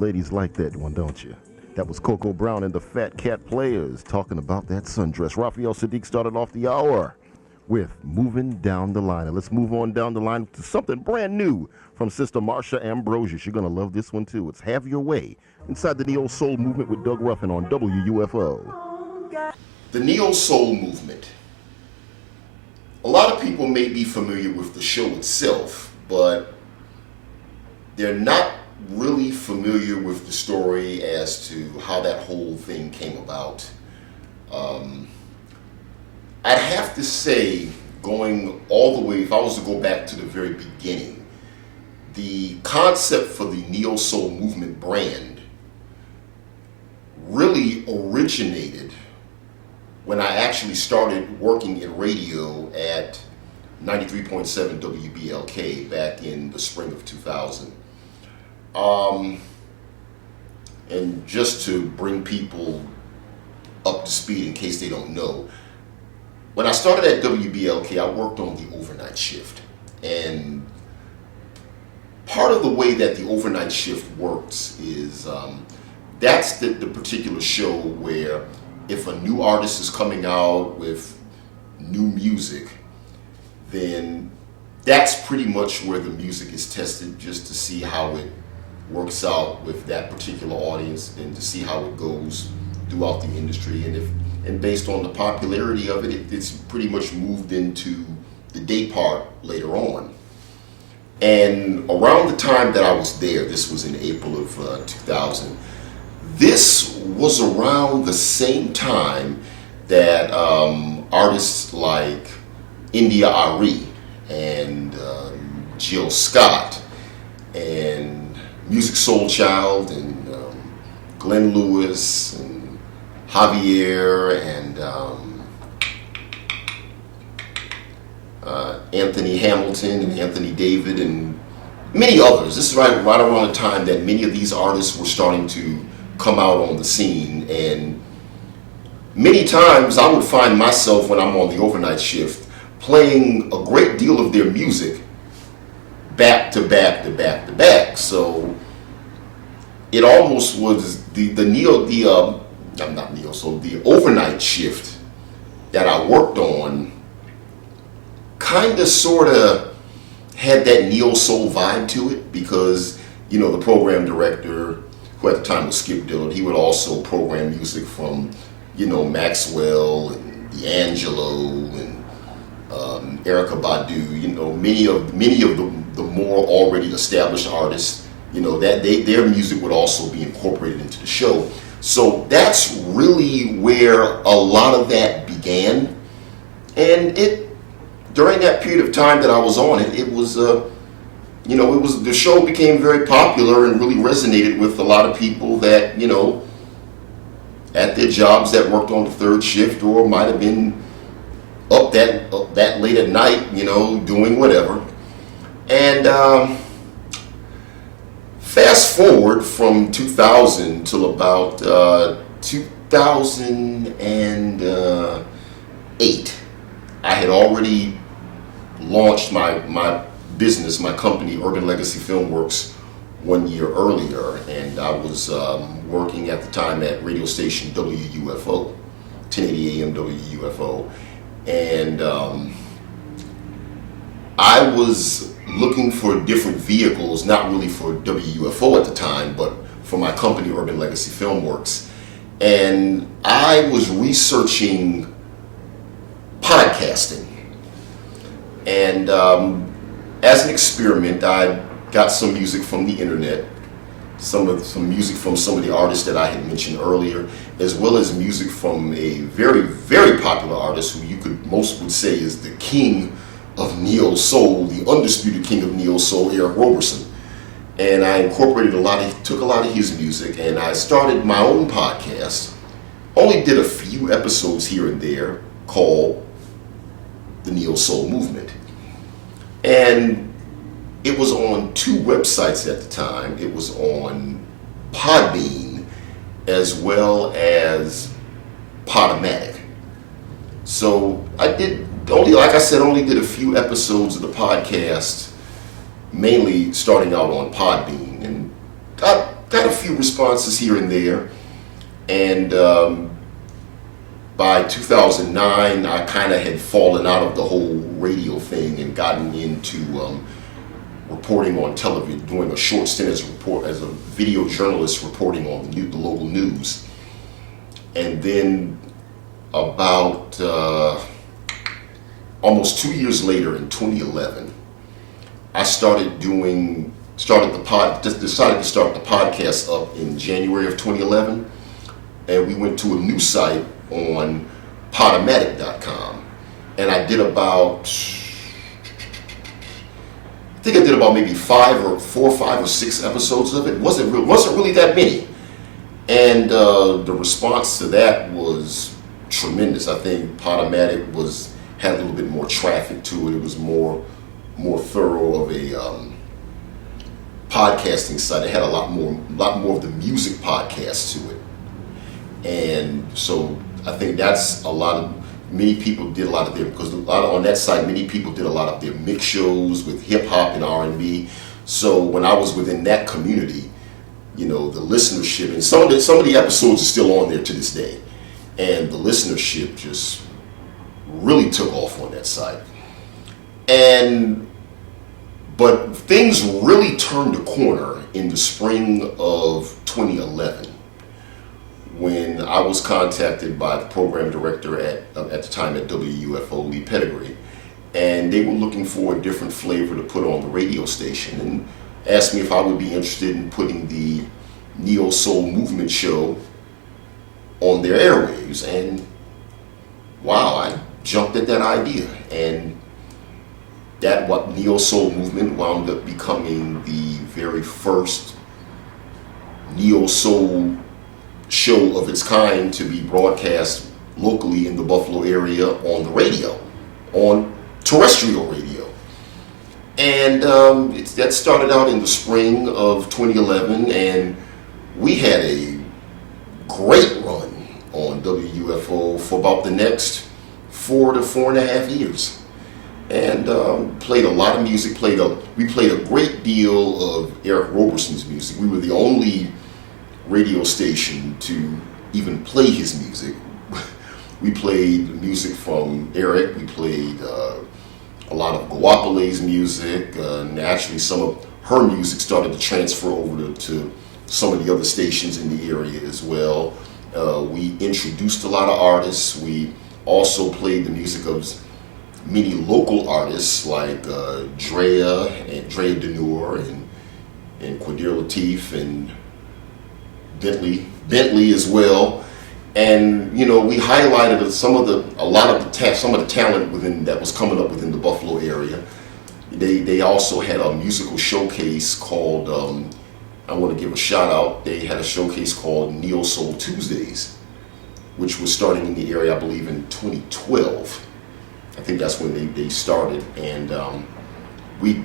ladies like that one, don't you? That was Coco Brown and the Fat Cat Players talking about that sundress. Raphael Sadiq started off the hour with Moving Down the Line. And let's move on down the line to something brand new from Sister Marsha Ambrosius. You're going to love this one, too. It's Have Your Way inside the Neo Soul Movement with Doug Ruffin on WUFO. The Neo Soul Movement. A lot of people may be familiar with the show itself, but they're not really familiar with the story as to how that whole thing came about. I'd have to say, going all the way, if I was to go back to the very beginning, the concept for the Neo Soul Movement brand really originated when I actually started working in radio at 93.7 WBLK back in the spring of 2000. And just to bring people up to speed in case they don't know, when I started at WBLK, I worked on the overnight shift. And part of the way that the overnight shift works is that's the particular show where if a new artist is coming out with new music, then that's pretty much where the music is tested, just to see how it works out with that particular audience and to see how it goes throughout the industry. And based on the popularity of it, it's pretty much moved into the day part later on. And around the time that I was there, this was in April of 2000, this was around the same time that artists like India Ari and Jill Scott and Music Soul Child and Glenn Lewis and Javier and Anthony Hamilton and Anthony David and many others. This is right around the time that many of these artists were starting to come out on the scene, and many times I would find myself when I'm on the overnight shift playing a great deal of their music back to back to back to back. So it almost was the overnight shift that I worked on kind of sort of had that neo soul vibe to it, because the program director, who at the time was Skip Dillard, he would also program music from Maxwell and D'Angelo and Erykah Badu, many of the more already established artists, that their music would also be incorporated into the show. So that's really where a lot of that began. And during that period of time that I was on it, it was the show became very popular and really resonated with a lot of people that, at their jobs that worked on the third shift or might have been up that late at night, doing whatever. And fast forward from 2000 till about 2008, I had already launched my business, my company, Urban Legacy Filmworks, 1 year earlier, and I was working at the time at radio station WUFO, 1080 AM WUFO, and I was looking for different vehicles, not really for WUFO at the time, but for my company, Urban Legacy Filmworks, and I was researching podcasting, and as an experiment, I got some music from the internet, some music from some of the artists that I had mentioned earlier, as well as music from a very, very popular artist who most would say is the king of neo soul, the undisputed king of neo soul, Eric Roberson. And I took a lot of his music, and I started my own podcast. Only did a few episodes here and there, called the Neo Soul Movement. And it was on two websites at the time. It was on Podbean as well as Podomatic. So I only did a few episodes of the podcast, mainly starting out on Podbean. And got a few responses here and there. And by 2009, I kind of had fallen out of the whole radio thing and gotten into reporting on television, doing a short stint as a video journalist reporting on the local news. And then about almost 2 years later, in 2011, I decided to start the podcast up in January of 2011, and we went to a new site on Podomatic.com, and I did about maybe 4, 5, or 6 episodes of it. It wasn't really that many, and the response to that was tremendous. I think Podomatic had a little bit more traffic to it. It was more thorough of a podcasting site. It had a lot more of the music podcasts to it, and so I think that's many people did a lot of their, because on that site many people did a lot of their mix shows with hip hop and R&B. So when I was within that community, the listenership, and some of the episodes are still on there to this day, and the listenership just really took off on that site. But things really turned a corner in the spring of 2011 when I was contacted by the program director at the time at WUFO, Lee Pettigrew, and they were looking for a different flavor to put on the radio station, and asked me if I would be interested in putting the Neo Soul Movement show on their airwaves. And wow, I jumped at that idea, and what Neo Soul Movement wound up becoming the very first Neo Soul show of its kind to be broadcast locally in the Buffalo area on the radio, on terrestrial radio. And that started out in the spring of 2011, and we had a great run on WUFO for about the next 4 to 4.5 years. And played a lot of music. We played a great deal of Eric Roberson's music. We were the only radio station to even play his music. We played music from Eric. We played a lot of Guapale's music. Naturally, some of her music started to transfer over to some of the other stations in the area as well. We introduced a lot of artists. We also played the music of many local artists like Drea Deneur and Quadir Latif and Bentley as well. And we highlighted some of the talent that was coming up within the Buffalo area. They also had a musical showcase called, I want to give a shout out, they had a showcase called Neo Soul Tuesdays, which was starting in the area, I believe, in 2012. I think that's when they started, and we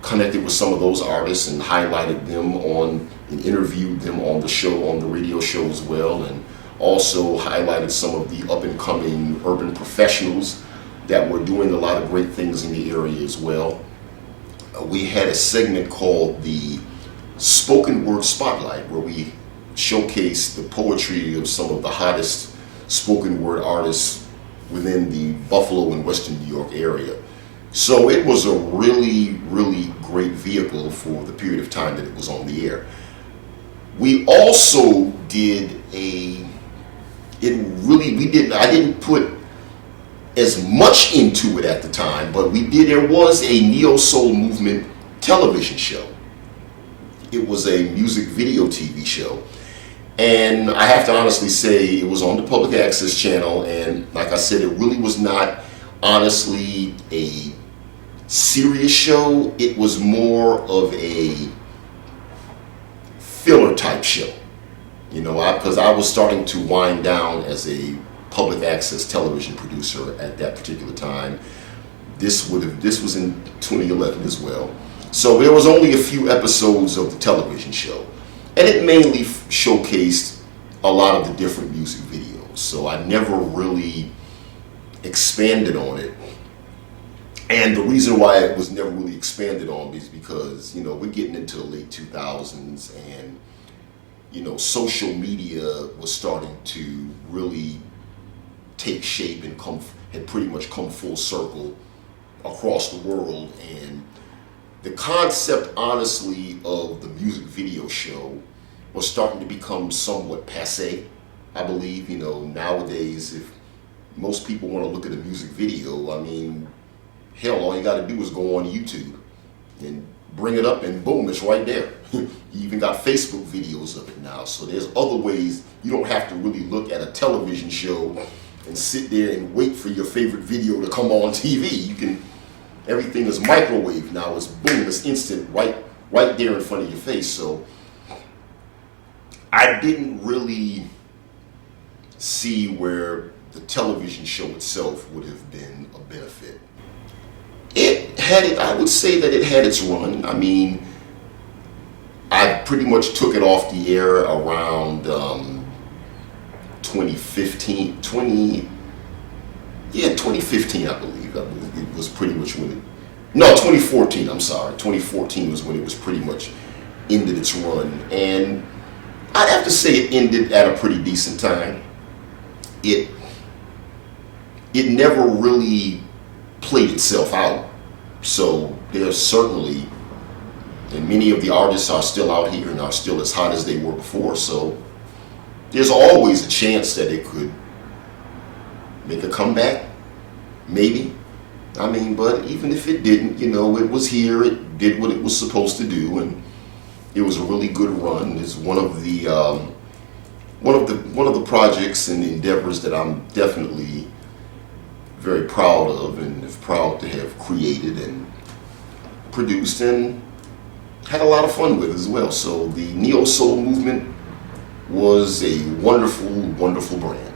connected with some of those artists and highlighted them and interviewed them on the radio show as well, and also highlighted some of the up-and-coming urban professionals that were doing a lot of great things in the area as well. We had a segment called the Spoken Word Spotlight, where we showcased the poetry of some of the hottest spoken word artists within the Buffalo and Western New York area. So it was a really, really great vehicle for the period of time that it was on the air. We also I didn't put as much into it at the time, but there was a Neo Soul Movement television show. It was a music video TV show. And I have to honestly say, it was on the public access channel, and like I said, it really was not honestly a serious show. It was more of a filler type show, because I was starting to wind down as a public access television producer at that particular time. This was in 2011 as well. So there was only a few episodes of the television show, and it mainly showcased a lot of the different music videos. So I never really expanded on it And the reason why it was never really expanded on is because, we're getting into the late 2000s, and, social media was starting to really take shape and had pretty much come full circle across the world. And the concept, honestly, of the music video show was starting to become somewhat passe, I believe. Nowadays, if most people want to look at a music video, I mean, hell, all you got to do is go on YouTube and bring it up, and boom, it's right there. You even got Facebook videos of it now. So there's other ways. You don't have to really look at a television show and sit there and wait for your favorite video to come on TV. Everything is microwave now. It's boom, it's instant, right there in front of your face. So I didn't really see where the television show itself would have been a benefit. I would say that it had its run. I mean, I pretty much took it off the air around 2015, 2015, I believe. It was pretty much when 2014, I'm sorry. 2014 was when it was pretty much ended its run. And I'd have to say it ended at a pretty decent time. It never really played itself out. So there's certainly, and many of the artists are still out here and are still as hot as they were before. So there's always a chance that it could make a comeback, maybe. I mean, but even if it didn't, it was here. It did what it was supposed to do, and it was a really good run. It's one of the projects and endeavors that I'm definitely very proud of, and is proud to have created and produced and had a lot of fun with as well. So the Neo Soul movement was a wonderful, wonderful brand.